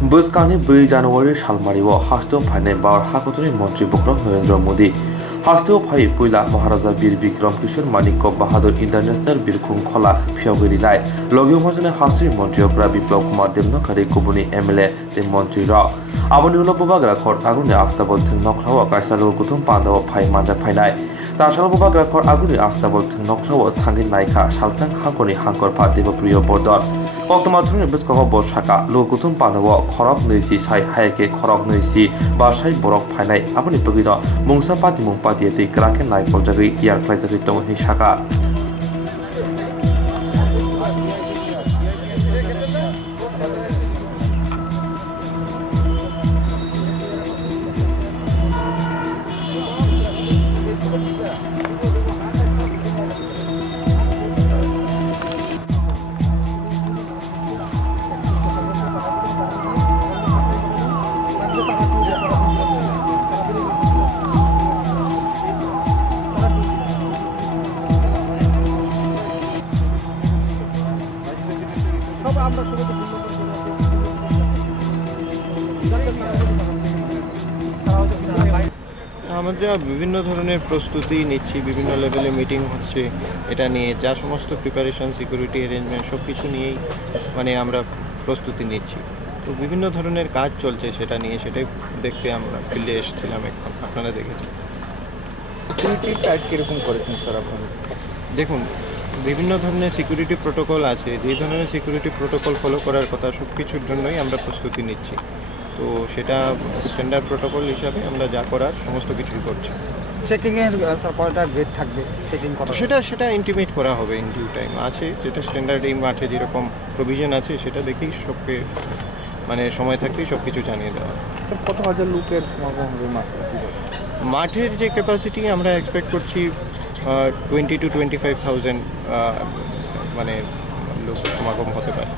Buskani 2 Januaryo Salmariwo Hasteo Phai Bar Hakotoni Mantri Bokrom Narendra Modi Hasteo Phai Puila Maharaja Bir Bikram Kishore Manikko Bahadur International Birkhung Khola Phiogiri Lai Logio Majane Hastri Mantri Okra Biplab Kumar Demnakari Kubuni MLA Te Mantri Ra Aboni Ulo Bobagra Khor Aguni Astabol Thing Nokrawa Kaisalo Gutum Pandawa Phai Manda Phainai Tashalo Bobagra Khor Aguni Astabol Thing Nokrawa Thangwi naikha Saltang Hangkoni Hangkor Padibo Priyo Bordor Oktomathuni Biskoko Boshaka Logutum Pandawa Khorok Neisi Sai Haike Khorok Neisi Basai Borok Phainai Aboni Bugino Mungsa Pati Mung Patiati Kraken Naikol Jagi Yar Klaisaki Tongni Shaka আমরা বিভিন্ন ধরনের প্রস্তুতি নিচ্ছি বিভিন্ন লেভেলে meeting হচ্ছে এটা নিয়ে যা সমস্ত প্রিপারেশন সিকিউরিটি অ্যারেঞ্জমেন্ট সব কিছু নিয়েই মানে আমরা প্রস্তুতি নিচ্ছি তো বিভিন্ন ধরনের কাজ চলছে সেটা নিয়ে সেটাই দেখতে আমরা ফিল্ডে এসেছিলাম এখন আপনারা দেখেছেন সিকিউরিটি টাইট কীরকম করেছেন স্যার আপনারা দেখুন বিভিন্ন ধরনের সিকিউরিটি প্রোটোকল আছে যে ধরনের সিকিউরিটি প্রোটোকল ফলো করার কথা সব কিছুর জন্যই আমরা প্রস্তুতি নিচ্ছি তো সেটা স্ট্যান্ডার্ড প্রোটোকল হিসাবে আমরা যা করার সমস্ত কিছুই করছি চেকিংয়ের স্যার কয়টা গেট থাকবে চেকিং করা সেটা ইন্টিমেট করা হবে ইন ডিউ টাইম আছে যেটা স্ট্যান্ডার্ড এই মাঠে যেরকম প্রভিশন আছে সেটা দেখেই সবকে মানে সময় থাকতেই সব কিছু জানিয়ে দেওয়া স্যার কত হাজার লোকের সমাগম হবে মাঠের যে ক্যাপাসিটি আমরা এক্সপেক্ট করছি 20 to 25,000 মানে লোক সমাগম হতে পারে।